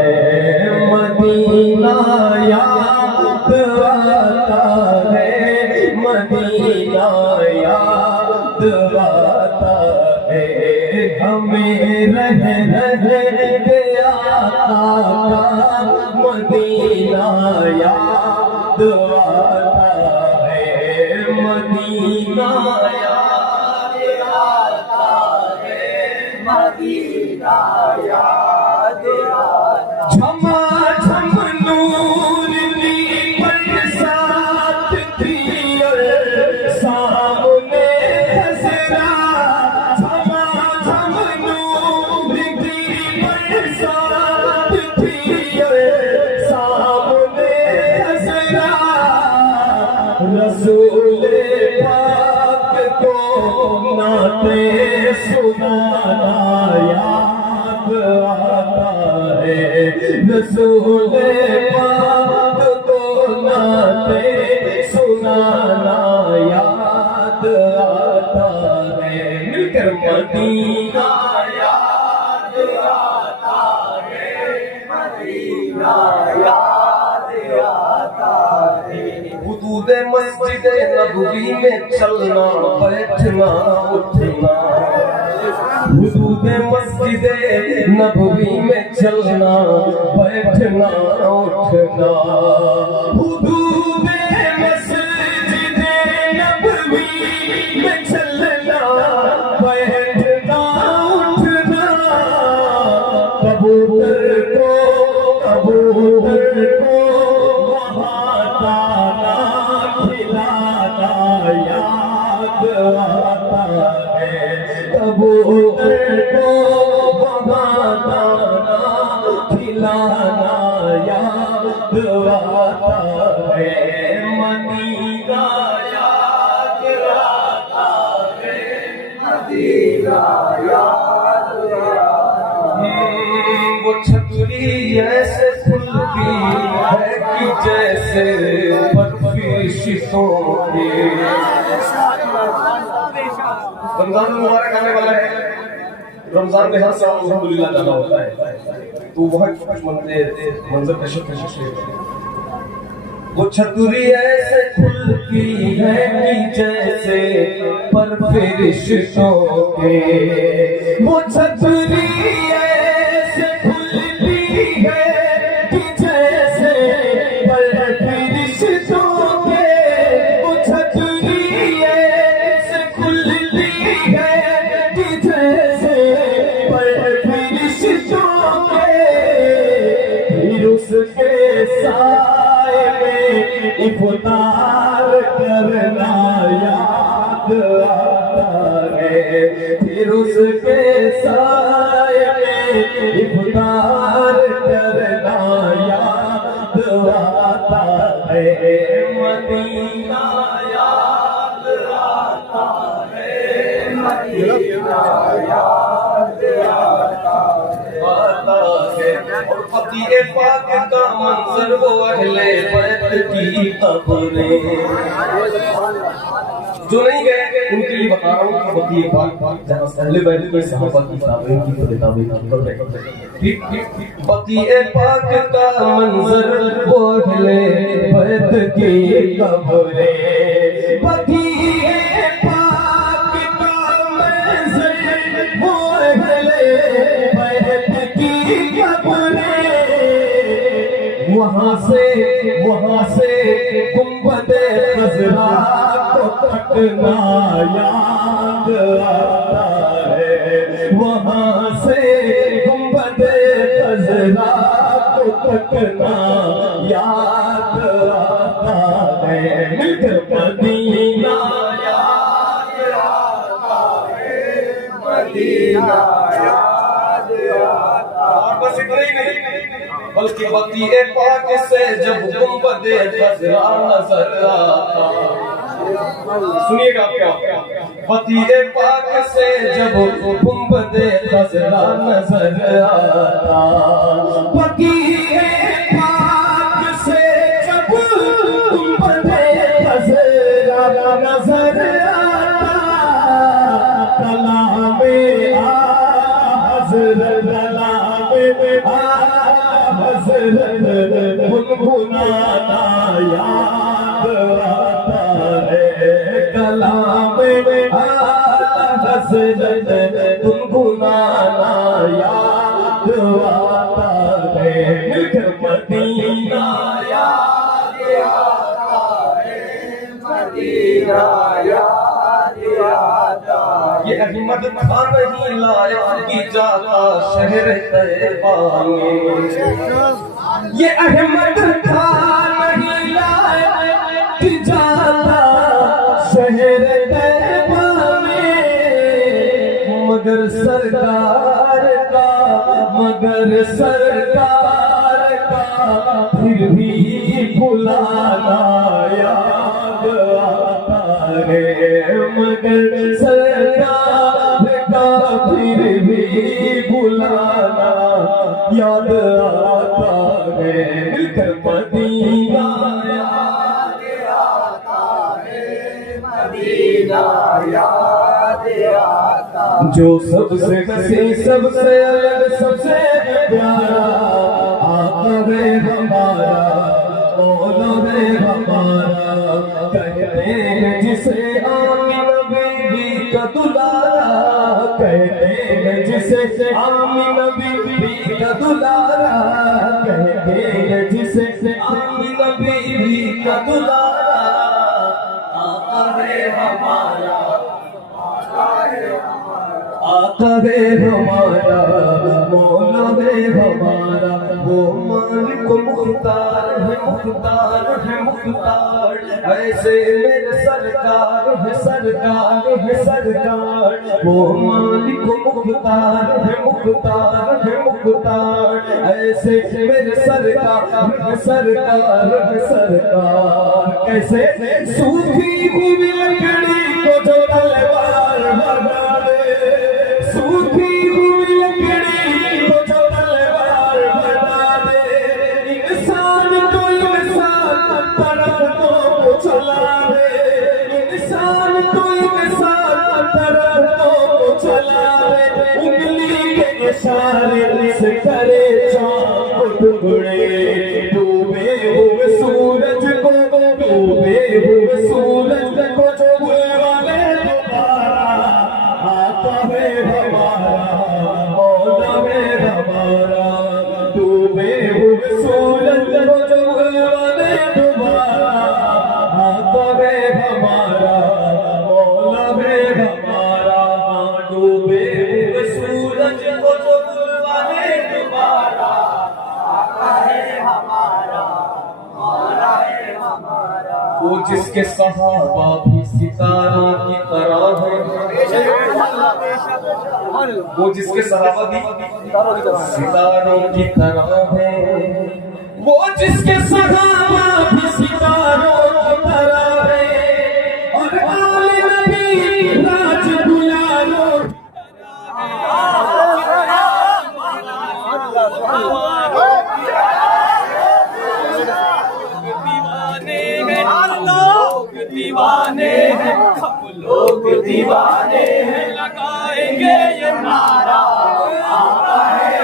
है, मदीना याद आता है, मदीना याद आता है, हमें रह के आता मदीना याद आता है, मदीना याद आता है, मदीना याद आता। झमा झम नूर की बरसात थी और सामने हसरा, झमा झम नूर की बरसात थी और सामने हसरा, रसूल पाक को नाते सुनाना याद आता है, रसूल पाक को नाते सुनाना याद आता है। मिलकर मदीना याद आता है, मदीना याद आता है। हुदूद मस्जिद नबवी में चलना बैठना उठना, हुदूद मस्जिद नबवी में चलना बैठना उठना, हुदूद मस्जिद नबवी में चलना बैठना उठना, कबूतर को वहाँ दाना खिलाना याद आता है, कबूतर को वहाँ दाना खिलाना याद आता है, मदीना याद आता है, मदीना याद आता है। वो छतरी ऐसे खुलती है कि जैसे फरिश्तों की। रमजान मुबारक आने वाला है, रमजान में हर साल अल्हम्दुलिल्लाह जाना होता है, तो बहुत मंजर कशिश वो छतरी ऐसे खुलती है कि जैसे पर फरिश्तों के, वो छतरी ऐसे खुलती है कि जैसे पर फरिश्तों के, वो छतरी ऐसे खुलती है कि जैसे पर फरिश्तों के, फिर उसके साए में इफ्तार करना याद आता है, फिर उसके साए में इफ्तार करना याद आता है, मदीना याद आता है, मदीना याद आता है। और फकीर पाक का मंजर वो अहले बैत की कब्रें, जो नहीं गए उनके लिए बता रहा हूँ कि फकीर पाक जहाँ अहले बैत में सहाबा की ताबीन की किताबें ठीक फकीर पाक का मंजर वो अहले बैत की कब्रें, फकीर पाक का मंजर वो अहले बैत की कब्रें, वहाँ से गुंबदे खज़रा को तकना याद आता है, वहाँ से गुंबदे खज़रा को तकना याद आता है, मिलकर मदीना याद आता है, मदीना याद आता। बस इतना ही नहीं बल्कि फकीर पाक से जब गुंबदे खज़रा नजर आता, सुनिएगा क्या, फकीर पाक से जब गुंबदे खज़रा नजर आता, फकीर पाक से जब गुंबदे खज़रा नजर आता, कलामे आ हज़रत कलामे आ हज़रत गुनगुनाना याद आता है, कलाम आला हज़रत गुनगुनाना याद आता है, मिलकर मदीना याद आता है, मदीना याद आता है। ये अहमद था नहीं लाया कि जाता शहर तैयबा में, ये अहमद था नहीं लाया कि जाता शहर तैयबा में, मगर सरकार का फिर भी बुलाना याद आता है, मगर सरकार का फिर भी बुलाना याद आता है, मिलकर मदीना याद आता है, मदीना याद आता। जो सबसे हसी सबसे अलग सबसे प्यारा आका है हमारा, मौला है हमारा, कहते हैं जिसे आमिना बीबी का दुलारा, कहते हैं जिसे आमिना बीबी का दुलारा, कहते हैं जिसे आमिना बीबी का दुलारा, आका है हमारा, आका है हमारा, मौला है हमारा, वो मालिक मुख्तार है, मुख्तार है मुख्तार, ऐसे मेरे सरकार है, सरकार है सरकार, वो मालिक मुख्तार है, मुख्तार है मुख्तार, ऐसे मेरे सरकार है, सरकार है सरकार। कैसे सूखी हुई लकड़ी को जो तलवार बना दे, सूखी हुई लकड़ी को जो तलवार बना दे, इंसान को इंसान तरफ को चला दे, इंसान को इंसान तरफ को चला दे, उंगली के इशारे से करे चांद टुकड़े, डूबे हुए सूरज को, डूबे हुए सूरज को जो बुलवाले दोबारा, आता है हमारा, मौला है हमारा, डूबे हुए सूरज को जो बुलवाले दोबारा, आता है हमारा, मौला है हमारा, डूबे हुए सूरज को जो बुलवाले दोबारा, आता है हमारा, मौला है हमारा। वो जिसके सहाबा भी सितारा की तरह है, वो जिसके सहाबा भी सितारों की तरह है, वो जिसके सहाबा भी सितारों की तरह है, और आले नबी राज दुलारों दीवाने हैं, हम लोग दीवाने हैं, लगाएंगे ये नारा, आता है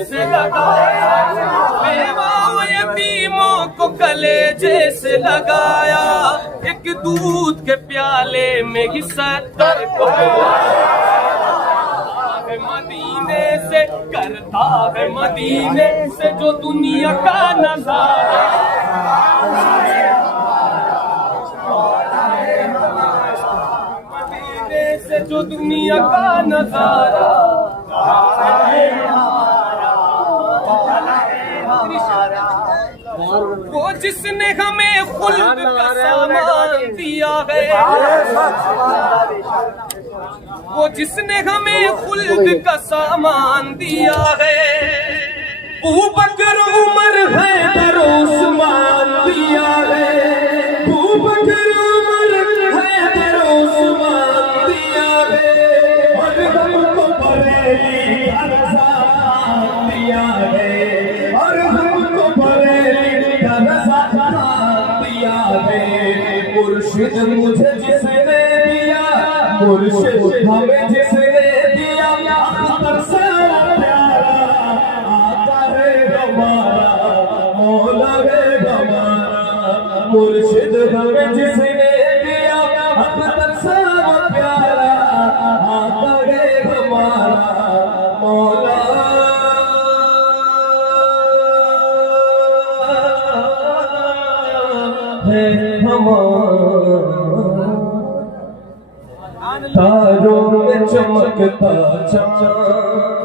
से लगाया, बेवाओं यतीमों को कलेजे से लगाया, एक दूध के प्याले में ही 70 को मदीने से करता है मदीने से जो दुनिया का नजारा, मदीने से जो दुनिया का नजारा, वो जिसने हमें खुल्द का सामान दिया है, वो जिसने हमें खुल्द का सामान दिया है, अबू बकर उमर हैदर उस्मान दिया है, अबू बकर उमर हैदर उस्मान दिया है, और हमको बरेली अरसान दिया है, और हमको बरेली अरसान दिया है। मुर्शिद मुझे जिसने दिया, मुर्शिद हमें जिसने दिया, अख्तर से प्यारा आता है हमारा मौला है हमारा। मुर्शिद हमें जिसने दिया, अख्तर से प्यारा आता है हमारा मौला है हमारा। तारों में चमकता चाँद